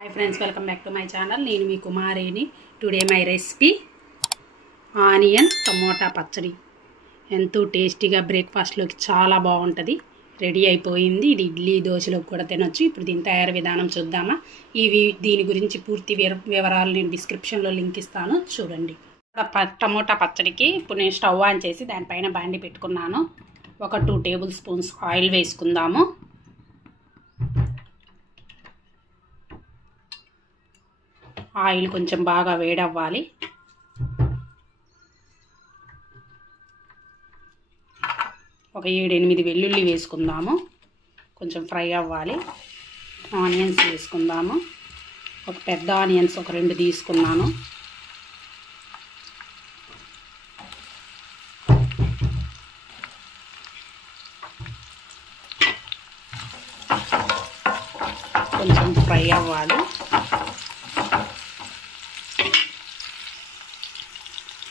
Hi friends, welcome back to my channel. నేను మీ కుమారిని। Today my recipe onion tomato pachadi. ఎంతో టేస్టీగా బ్రేక్ఫాస్ట్ లోకి చాలా బాగుంటది। రెడీ అయిపోయింది। ఇది ఇడ్లీ దోశలకు కూడా తినొచ్చు। ఇప్పుడు దీని తయారీ విధానం చూద్దామా। దీని గురించి పూర్తి వివరాలు నేను డిస్క్రిప్షన్ లో లింక్ ఇస్తాను, చూడండి। టమోటా పచ్చడికి ఇప్పుడు నేను స్టవ్ ఆన్ చేసి దానిపైన బాండి పెట్టుకున్నాను। ఒక 2 టేబుల్ స్పూన్స్ ఆయిల్ వేసుకుందాము। ఆయిల్ కొంచెం బాగా వేడవ్వాలి। ఒక 7-8 వెల్లుల్లి వేసుకుందాము। కొంచెం ఫ్రై అవ్వాలి। ఆనియన్స్ వేసుకుందాము। ఒక పెద్ద ఆనియన్స్ ఒక 2 తీసుకున్నాను। కొంచెం ఫ్రై అవ్వాలి।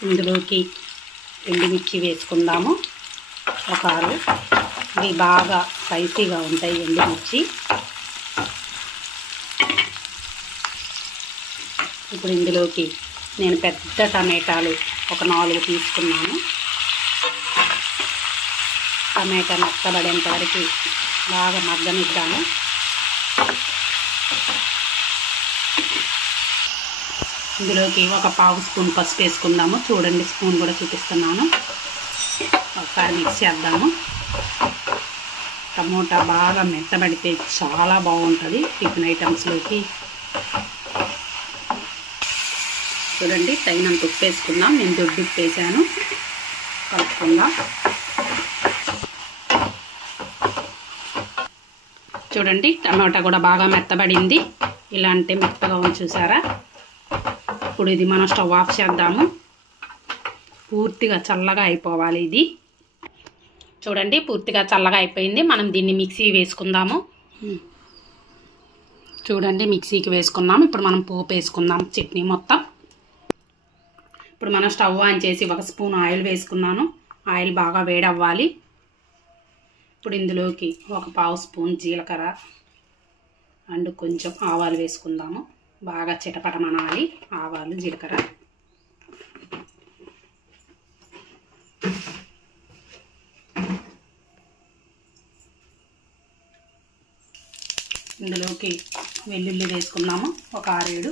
ఇందులోకి ఎండుమిర్చి వేసుకుందాము। ఒక 6 ఇవి బాగా స్పైసీగా ఉంటాయి ఎండుమిర్చి। ఇప్పుడు ఇందులోకి నేను పెద్ద టమాటాలు ఒక 4 తీసుకున్నాను। టమాటా మెత్తబడేంత వరకు బాగా మగ్గనిద్దాము। ఇందులోకి ఒక 1/2 స్పూన్ పసుపు వేసుకుందాము। చూడండి, స్పూన్ కూడా చూపిస్తున్నాను। ఒకసారి మిక్స్ చేద్దాము। టమోటా బాగా మెత్తబడితే చాలా బాగుంటుంది టిఫిన్ ఐటమ్స్లోకి। చూడండి, తగినంత ఉప్పు వేసుకుందాం। నేను దొడ్డు ఉప్పు వేసాను, కలుపుకుందాం। చూడండి, టమోటా కూడా బాగా మెత్తబడింది। ఇలా అంటే మెత్తగా ఉంది, చూసారా। ఇప్పుడు ఇది మనం స్టవ్ ఆఫ్ చేద్దాము। పూర్తిగా చల్లగా అయిపోవాలి ఇది। చూడండి, పూర్తిగా చల్లగా అయిపోయింది। మనం దీన్ని మిక్సీ వేసుకుందాము। చూడండి, మిక్సీకి వేసుకున్నాము। ఇప్పుడు మనం పోపు వేసుకుందాం, చట్నీ మొత్తం। ఇప్పుడు మనం స్టవ్ ఆన్ చేసి 1 స్పూన్ ఆయిల్ వేసుకున్నాను। ఆయిల్ బాగా వేడవ్వాలి। ఇప్పుడు ఇందులోకి ఒక 1/2 స్పూన్ జీలకర్ర అండ్ కొంచెం ఆవాలు వేసుకుందాము। బాగా చిటపటమనాలి ఆవాలు జీలకర్ర। ఇందులోకి వెల్లుల్లి వేసుకున్నాము, ఒక 6-7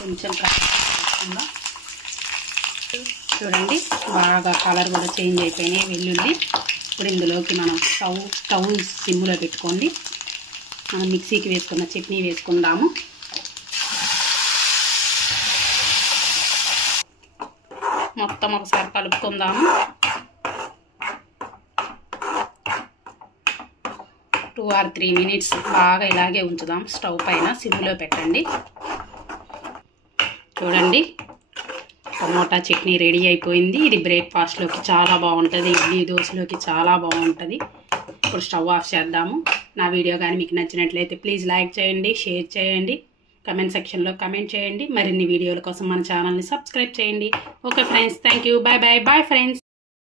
కొంచెం వేసుకుందాం। చూడండి, బాగా కలర్ కూడా చేంజ్ అయిపోయినాయి వెల్లుల్లి। ఇప్పుడు ఇందులోకి మనం స్టవ్ సిమ్లో పెట్టుకోండి। మనం మిక్సీకి వేసుకున్న చట్నీ వేసుకుందాము। మొత్తం ఒకసారి కలుపుకుందాము। 2 or 3 మినిట్స్ బాగా ఇలాగే ఉంచుదాం। స్టవ్ పైన సిమ్లో పెట్టండి। చూడండి, టమోటా చట్నీ రెడీ అయిపోయింది। ఇది బ్రేక్ఫాస్ట్లోకి చాలా బాగుంటుంది, ఇడ్లీ దోశలోకి చాలా బాగుంటుంది। ఇప్పుడు స్టవ్ ఆఫ్ చేద్దాము। నా వీడియో కానీ మీకు నచ్చినట్లయితే ప్లీజ్ లైక్ చేయండి, షేర్ చేయండి, కమెంట్ సెక్షన్లో కమెంట్ చేయండి। మరిన్ని వీడియోల కోసం మన ఛానల్ని సబ్స్క్రైబ్ చేయండి। Okay friends, thank you, bye bye bye friends.